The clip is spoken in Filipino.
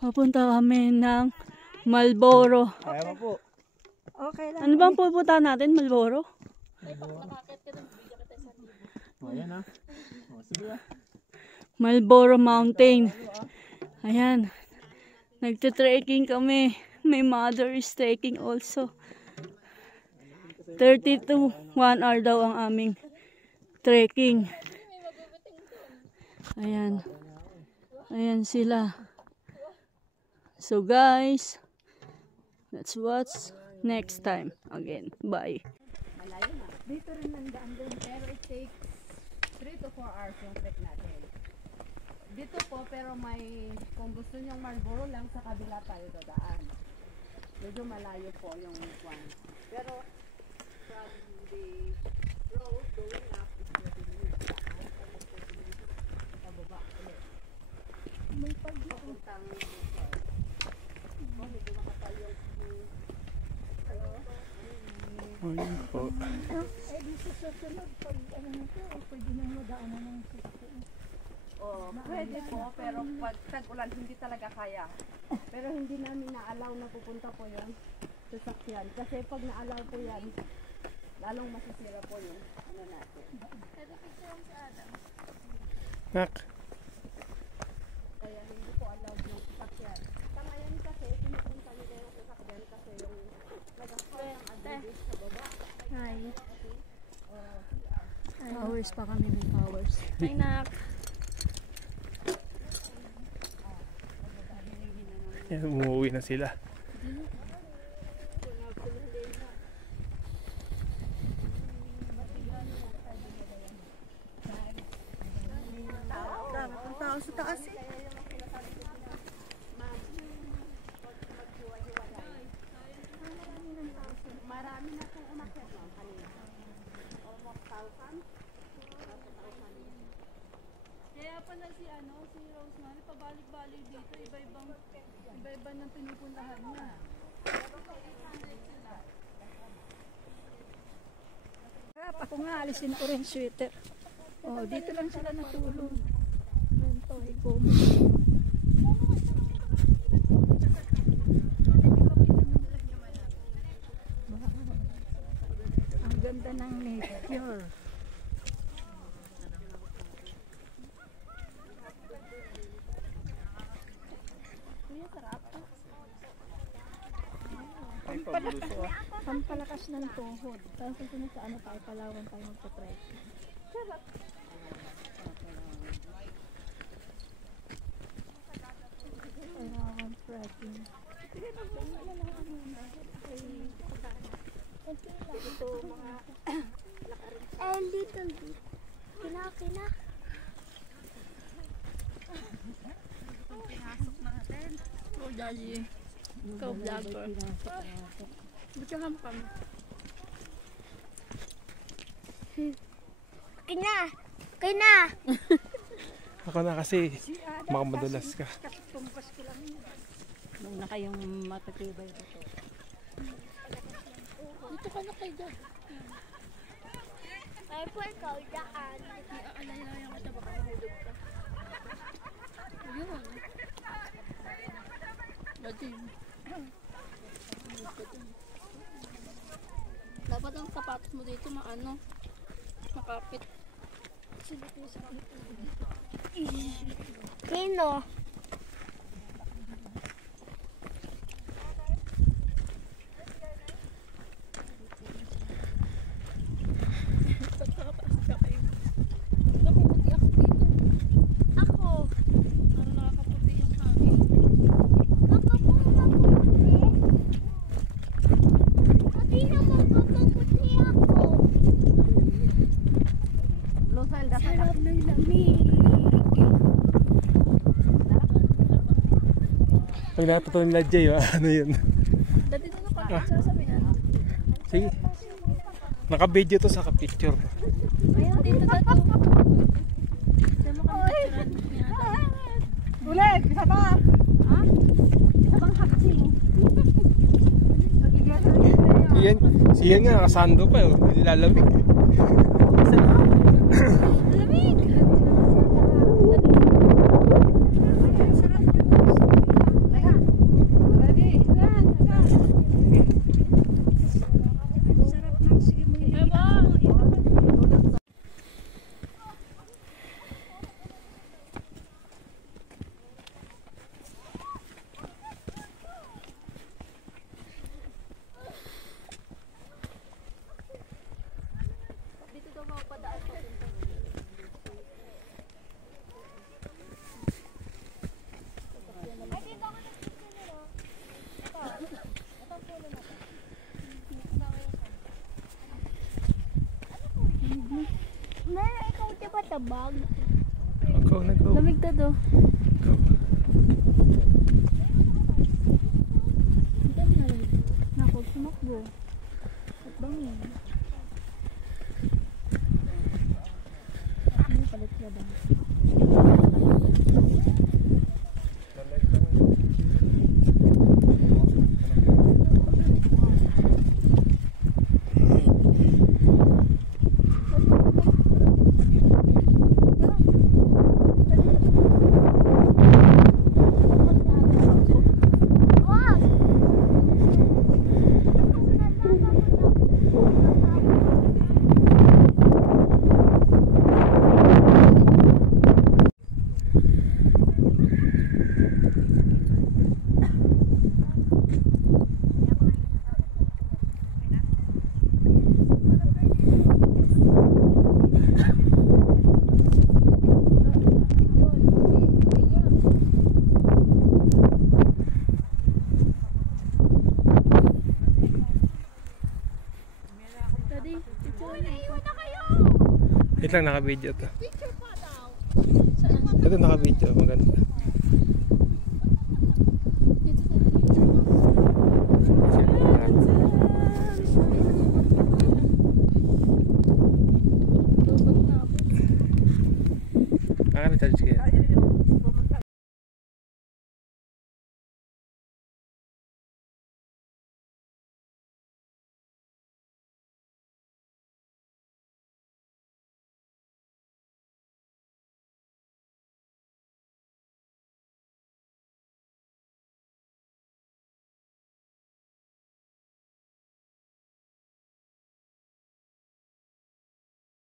Papunta kami ng Marlboro. Kaya po. Okay lang. Ano bang pupunta natin, Marlboro? Ayan ah. Sige ah. Marlboro Mountain. Ayan. Nagte-trekking kami. My mother is trekking also. 30 to 1 hour daw ang aming trekking. Ayan. Ayan sila. So guys, let's watch next time again. Bye. Malayo na. Dito rin ang daan doon. Pero it takes 3 to 4 hours yung trek natin. Dito po, pero may, kung gusto nyong Marlboro lang, sa kabila tayo dadaan. Medyo malayo po yung one. Pero from the road going up is 30 minutes. Pababa ulit. May pagpuntang medyo makatayong Ayun po. eh, dito sa sunod, pag ano na to, pwede nang madaanan ng sasakyan. Oh, pwede po, pero pag tag-ulan, hindi talaga kaya. Pero hindi namin na-allow na pupunta po yung sasakyan. Kasi pag na-allow po yan, lalong masisira po yung ano natin. Nak. Kaya hindi po allowed yung sasakyan. Sa ngayon kasi, pinupunta nila yung sasakyan kasi yung nag-afford ang advantage sa baba. Hi. Hours pa kami ng hours. Hi, Nak. Yan, umuwi na sila. Dami ang tao sa taas eh. Marami na itong umakyat lang kanina. Almost 1,000. Kaya pala si Rosemary pabalik-balik dito, iba-iba ng pinupuntahan niya. Ako nga alisin ko rin sweater. Oh, dito lang sila natulog. Ganito, ikomo. Ang ganda ng nature. Pampalakas ng tuhod. Tapos kung sa ano tayo, Palawan tayo magpa-try. Sarap. Palawan trekking. Ito mga lakarin. Little bit. Kina. Itong pinasok natin. Oh, Daddy. Ikaw, vlogger. Butsahan kami. Kina. Ako na kasi makamadulas ka. Tumpas ko lang yun. Nung na kayong matitibay dito. Dito ka na kayo dyan. Ay po ikaw daan. Aalay-alayan kita, baka mahulog ka. Ayun. Daddy. Dapat ang sapatos mo dito makapit. Kino. Ako. Parang nakakaputi yung hangin. Papa po maputi. Pati naman maputi ako. Sarap ng lamig. Pag natutunan nila Jay, ano yun? Dati na napagod sasabihin. Sige. Naka-video to sa picture. Ayun, dito na to. Dama kami Ulit! Isa pa! Ha? Isa pang haksing. Siyan nga, nakasando pa. Nilalamig. lamig! tabag. Go na go. Lamig ta do. Go. Nako, sumakbo. At bangin. Ano palit ka ba? Daddy, picture na. Iwan na kayo! Wait lang, naka-video to. Picture pa daw. Ito naka-video, maganda.